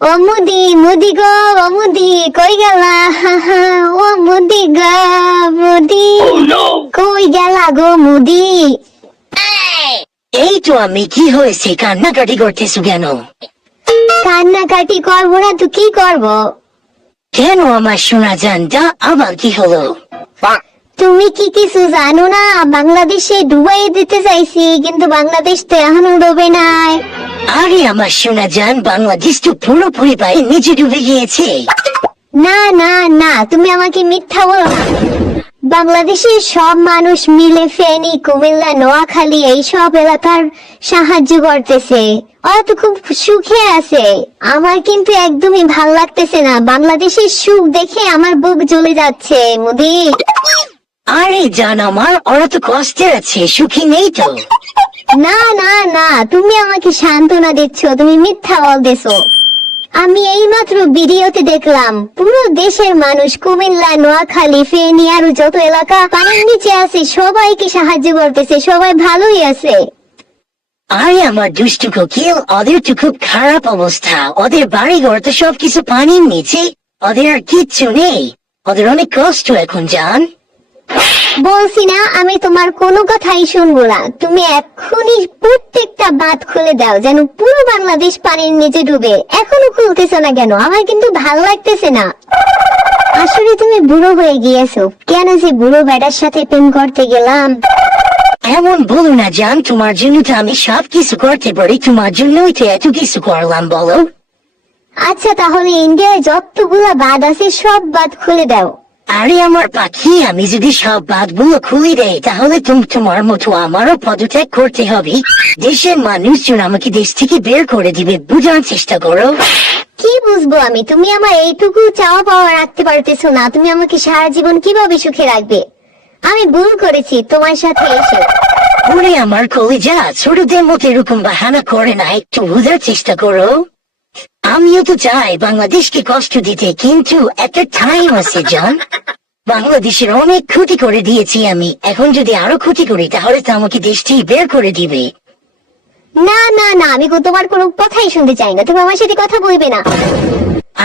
ও মুদি মুদি গো, ও মুদি কই গেলা? ও মুদি গো, মুদি কই গেলা গো মুদি? এই তো আমি, কি হয়েছে? কান্নাকাটি করতেছো কেন? কান্নাকাটি করবো না তো কি করব? কেন আমার সোনা জানটা আবার কি হলো? তুমি কি কিছু জানো না? বাংলাদেশে ডুবাই দিতে চাইছি, কিন্তু বাংলাদেশ তো এখনো ডুবে নাই। আরে আমার সোনা জান, বাংলাদেশ তো পুরোপুরি পায়ে নিচে ডুবে গিয়েছে। না না না, তুমি আমাকে মিথ্যা বলো না। বাংলাদেশের সব মানুষ মিলে ফেনী, কুমিল্লা, নোয়াখালী এই সব এলাকার সাহায্য করতেছে। ওরা তো খুব সুখে আছে। আমার কিন্তু একদমই ভাল লাগতেছে না। বাংলাদেশের সুখ দেখে আমার বুক জ্বলে যাচ্ছে মুদি। আরে জান আমার, ওরা তো কষ্টে আছে, সুখী নেই তো। না না না, তুমি আমাকে সান্ত্বনা দিচ্ছ, তুমি মিথ্যা বলতেছো। আমি এইমাত্র ভিডিওতে দেখলাম পুরো দেশের মানুষ কুমিল্লা, নোয়াখালী, ফেনী আর যত এলাকা পানির নিচে আছে সবাইকে সাহায্য করতেছে, সবাই ভালোই আছে। আরে আমার দুষ্টু কোকিল, ওদের তো খুব খারাপ অবস্থা। ওদের বাড়ি ঘর তো সবকিছু পানির নিচে, ওদের আর কিচ্ছু নেই। ওদের অনেক কষ্ট এখন জান। বলছি না আমি তোমার কোনো কথাই শুনবো না। তুমি এক্ষুনি প্রত্যেকটা বাঁধ খুলে দাও, যেন পুরো বাংলাদেশ পানির নিচে ডুবে। এখনো খুলতেছ না কেন? আমার কিন্তু ভালো লাগতেছে না। আসলে তুমি বুড়ো হয়ে গিয়েছো। কেন যে বুড়ো বেটার সাথে প্রেম করতে গেলাম? এমন বলো না জান, তোমার জন্য তো আমি সব কিছু করতে পারি, তোমার জন্যই তো এত কিছু করলাম বলো। আচ্ছা তাহলে ইন্ডিয়ায় যতগুলা বাঁধ আছে সব বাঁধ খুলে দাও। আরে আমার পাখি, আমি যদি সব বাঁধগুলো খুলে দেই তাহলে তুমি তোমার মতো আমারও পদত্যাগ করতে হবে। দেশের মানুষজন আমাকে দেশ থেকে বের করে দিবে, বুঝার চেষ্টা করো। কি বুঝবো আমি? তুমি আমার এইটুকু চাওয়া পাওয়া রাখতে পারতেছো না। তুমি আমাকে সারা জীবন কিভাবে সুখে রাখবে? আমি ভুল করেছি তোমার সাথে এসে। ওরে আমার কলিজা, ছোটদের মতো এরকম বাহানা করে না, একটু বোঝার চেষ্টা করো। আমিও তো চাই বাংলাদেশকে কষ্ট দিতে, কিন্তু একটা টাইম আছে জান। বাংলাদেশের অনেক ক্ষতি করে দিয়েছি আমি, এখন যদি আরো ক্ষতি করি তাহলে তো আমাকে দেশ থেকে বের করে দিবে। না না না, আমি তোমার কোনো কথাই শুনতে চাই না। তুমি আমার সাথে কথা বলবে না।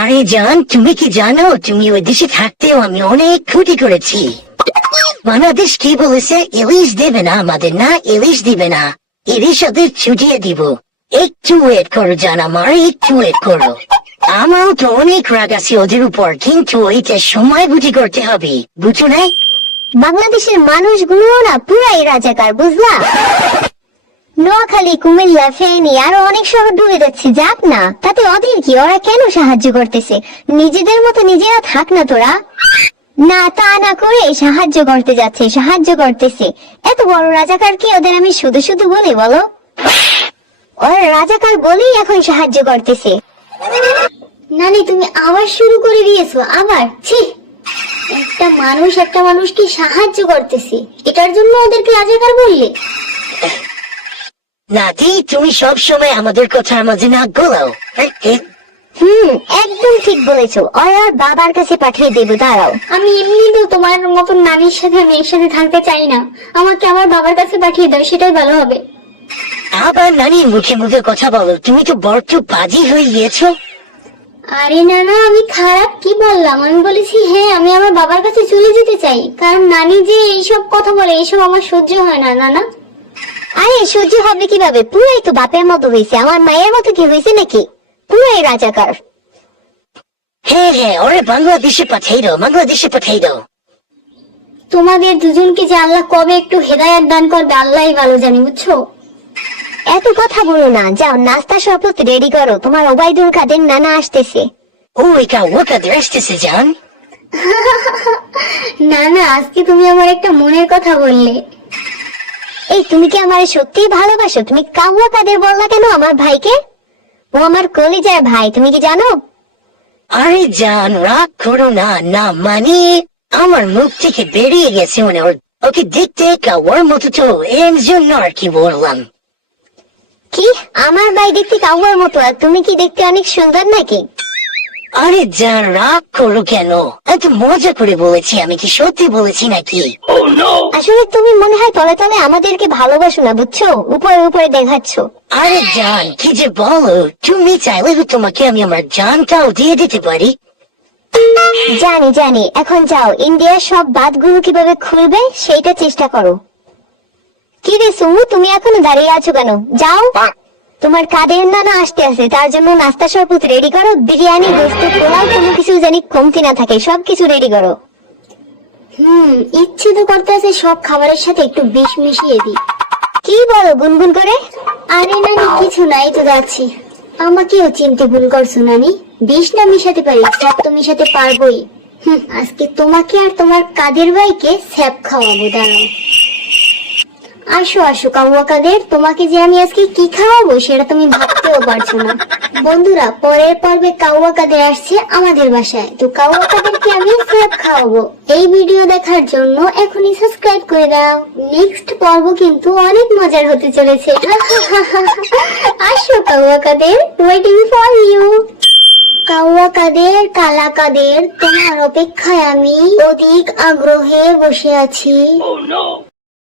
আরে জান, তুমি কি জানো, তুমি ওই দেশে থাকতেও আমি অনেক ক্ষতি করেছি। বাংলাদেশ কি বলেছে? ইলিশ দেবে না আমাদের, না ইলিশ দিবে না, ইলিশ ওদের ছুটিয়ে দিব। একটু ওয়েট করো জান আমার, একটু ওয়েট করো। আমারও তো অনেক রাগ আছে ওদের উপর, কিন্তু ওইটা সময় বুঝে করতে হবে, বুঝো না? বাংলাদেশের মানুষগুলো না পুরাই রাজাকার, বুঝলা? নোয়াখালী, কুমিল্লা, ফেনী আরো অনেক শহর ডুবে যাচ্ছে, যাক না, তাতে ওদের কি? ওরা কেন সাহায্য করতেছে? নিজেদের মতো নিজেরা থাক না তোরা। না, তা না করে সাহায্য করতে যাচ্ছে, সাহায্য করতেছে। এত বড় রাজাকার কি ওদের আমি শুধু শুধু বলি বলো? ওরা রাজাকার বলেই এখন সাহায্য করতেছে। নানি তুমি আবার শুরু করে দিয়েছো, আবার? ছি, একটা মানুষকে সাহায্য করতেছে, এটার জন্য ওদেরকে রাজাকার বললে? নাতি, তুমি সব সময় আমাদের কথার মাঝে নাক গলাও। একদম ঠিক বলেছো। আর বাবার কাছে পাঠিয়ে দেবো, দাঁড়াও। আমি এমনিতেও তোমার মতন নানির সাথে আমি একসাথে থাকতে চাই না। আমাকে আমার বাবার কাছে পাঠিয়ে দাও, সেটাই ভালো হবে। আবার নানির মুখে মুখে কথা বলো, তুমি তো বড্ড বাজি হয়ে গিয়েছো। আরে না না, আমি খারাপ কি বললাম? আমি বলেছি হ্যাঁ, আমি আমার বাবার কাছে চলে যেতে চাই, কারণ নানি যে এইসব কথা বলে এইসব আমার সহ্য হয় না। না না, আরে সহ্য হবে কিভাবে? পুরাই তো বাপের মতো হয়েছে, আমার মায়ের মতো কি হয়েছে নাকি? পুরাই রাজাকার। হ্যাঁ হ্যাঁ, ওরে বাংলাদেশে পাঠিয়ে দাও, বাংলাদেশে পাঠিয়ে দাও। তোমাদের দুজনকে যে আল্লাহ কবে একটু হেদায়েত দান করবে আল্লাহই ভালো জানে, বুঝছো? এত কথা বলো না, যাও নাস্তা শরবত রেডি করো, তোমার ওবাইদুল কাদের নানা আসতেছে। ও কাদের আসতেছে জান? না না, আজকে তুমি আমার একটা মনের কথা বললে। এই তুমি কি আমার সত্যিই ভালোবাসো? তুমি কাউয়া কাদের বললা কেন আমার ভাইকে? ও আমার কলিজার ভাই, তুমি কি জানো? আরে জান, রাগ করো না। না মানে আমার মুখ থেকে বেরিয়ে গেছে, মানে ওকে দেখতে কাউয়ার মতো তো, এর জন্য আর কি বললাম। কি আমার ভাই দেখতে কাউয়ার মতো, আর তুমি কি দেখতে অনেক সুন্দর নাকি? আরে জান রাগ করো কেন? এত মজা করে বলেছি, আমি কি সত্যি বলেছি নাকি? আসলে তুমি মনে হয় তলে তলে আমাদেরকে ভালোবাসো না, বুঝছো? উপরে উপরে দেখাচ্ছ। আরে জান কি যে বলো, তুমি চাইলে তো তোমাকে আমি আমার জানটাও দিয়ে দিতে পারি। জানি জানি, এখন যাও, ইন্ডিয়ার সব বাঁধগুলো কিভাবে খুলবে সেইটা চেষ্টা করো। কি রে সুমু, তুমি এখনো দাঁড়িয়ে আছো কেন? যাও, তোমার কাদের নানা আসতে আছে, তার জন্য নাস্তা শরবত রেডি করো, বিরিয়ানি, গোস্ত, পোলাও, কোনো কিছু জানি কমতি না থাকে, সবকিছু রেডি করো। ইচ্ছে তো করতে আছে সব খাবারের সাথে একটু বিষ মিশিয়ে দিই। কি বলো গুনগুন করে? আরে নানি কিছু নাই, তো যাচ্ছি। আমাকেও চিনতে ভুল করছো নানি, বিষ না মিশাতে পারি, স্যাপ তো মিশাতে পারবোই। আজকে তোমাকে আর তোমার কাদের ভাইকে স্যাপ খাওয়াবো, দাঁড়াও। আসো আসো কাউয়া কাদের, তোমাকে যে আমি আজকে কি খাওয়াবো সেটা তুমি ভাবতেও পারছো না। বন্ধুরা, পরের পর্বে কাউয়া কাদের আসছে আমাদের বাসায়, তো কাউয়া কাদেরকে আমি স্যাপ খাওয়াবো। এই ভিডিও দেখার জন্য এখনই সাবস্ক্রাইব করে দাও। নেক্সট পর্ব কিন্তু অনেক মজার হতে চলেছে। আসো কাউয়া কাদের, ওয়েটিং ফর ইউ। কাউয়া কাদের, কালা কাদের, তোমার অপেক্ষায় আমি অধিক আগ্রহে বসে আছি।